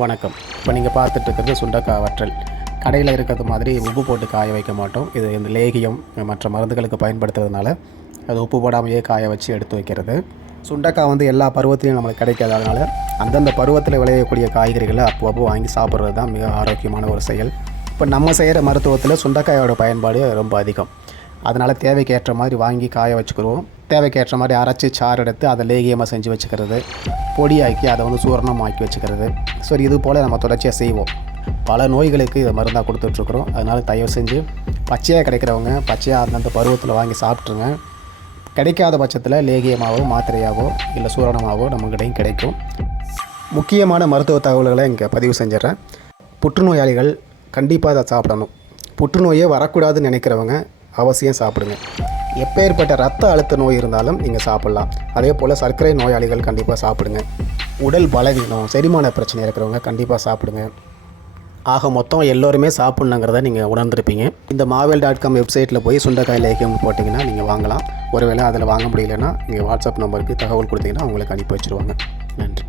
வணக்கம். இப்போ நீங்கள் பார்த்துட்டு இருக்கிறது சுண்டைக்காய் வற்றல். கடையில் இருக்கிறது மாதிரி உப்பு போட்டு காய வைக்க மாட்டோம். இது இந்த லேகியம் மற்ற மருந்துகளுக்கு பயன்படுத்துறதுனால அது உப்பு போடாமையே காய வச்சு எடுத்து வைக்கிறது. சுண்டைக்காய் வந்து எல்லா பருவத்திலையும் நம்மளுக்கு கிடைக்காது. அதனால் அந்தந்த பருவத்தில் விளையக்கூடிய காய்கறிகளை அப்பப்போ வாங்கி சாப்பிட்றது தான் மிக ஆரோக்கியமான ஒரு செயல். இப்போ நம்ம செய்கிற மருத்துவத்தில் சுண்டைக்காயோட பயன்பாடு ரொம்ப அதிகம். அதனால் தேவைக்கு ஏற்ற மாதிரி வாங்கி காய வச்சுக்கிடுவோம். தேவைக்கு ஏற்ற மாதிரி அரைச்சி சாறு எடுத்து அதை லேகியமாக செஞ்சு வச்சுக்கிறது, பொடியாக்கி அதை வந்து சூரணமாக்கி வச்சுக்கிறது. சரி, இது போல் நம்ம தொடர்ச்சியாக செய்வோம். பல நோய்களுக்கு இதை மருந்தாக கொடுத்துட்ருக்குறோம். அதனால் தயவு செஞ்சு பச்சையாக கிடைக்கிறவங்க பச்சையாக அந்தந்த பருவத்தில் வாங்கி சாப்பிட்ருங்க. கிடைக்காத பட்சத்தில் லேகியமாகவோ மாத்திரையாகவோ இல்லை சூரணமாகவோ நம்மகிட்டையும் கிடைக்கும். முக்கியமான மருத்துவ தகவல்களை இங்கே பதிவு செஞ்சிடறேன். புற்றுநோயாளிகள் கண்டிப்பாக அதை சாப்பிடணும். புற்றுநோயே வரக்கூடாதுன்னு நினைக்கிறவங்க அவசியம் சாப்பிடுங்க. எப்பேற்பட்ட ரத்த அழுத்த நோய் இருந்தாலும் நீங்கள் சாப்பிட்லாம். அதே போல் சர்க்கரை நோயாளிகள் கண்டிப்பாக சாப்பிடுங்க. உடல் பலவீனம், செரிமான பிரச்சனை இருக்கிறவங்க கண்டிப்பாக சாப்பிடுங்க. ஆக மொத்தம் எல்லோருமே சாப்பிட்ணுங்கிறத நீங்கள் உணர்ந்துருப்பீங்க. இந்த marvel.com வெப்சைட்டில் போய் சுண்டைக்காய் லேகியம் போட்டிங்கன்னா நீங்கள் வாங்கலாம். ஒருவேளை அதில் வாங்க முடியலன்னா நீங்கள் வாட்ஸ்அப் நம்பருக்கு தகவல் கொடுத்தீங்கன்னா உங்களுக்கு அனுப்பி வச்சுருவாங்க. நன்றி.